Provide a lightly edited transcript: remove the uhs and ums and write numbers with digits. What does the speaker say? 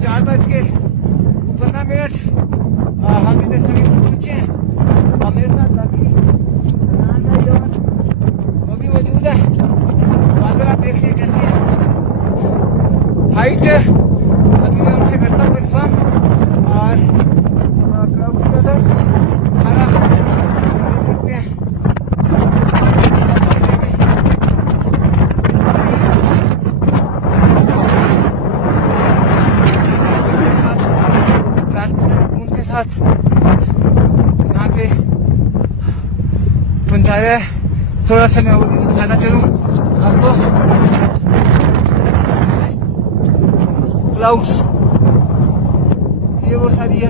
4:15 हम इधर सभी पहुंचे हैं और मेरे साथ बाकी वो भी मौजूद है। बादल आप देख रहे कैसे हैं, हाइट अभी मैं उनसे करता हूँ कन्फर्म। और सारा देख सकते हैं साथ यहाँ पे पहुंचाया है। थोड़ा सा मैं दिखाना चलूँ आपको, क्लाउड्स ये वो सारी है।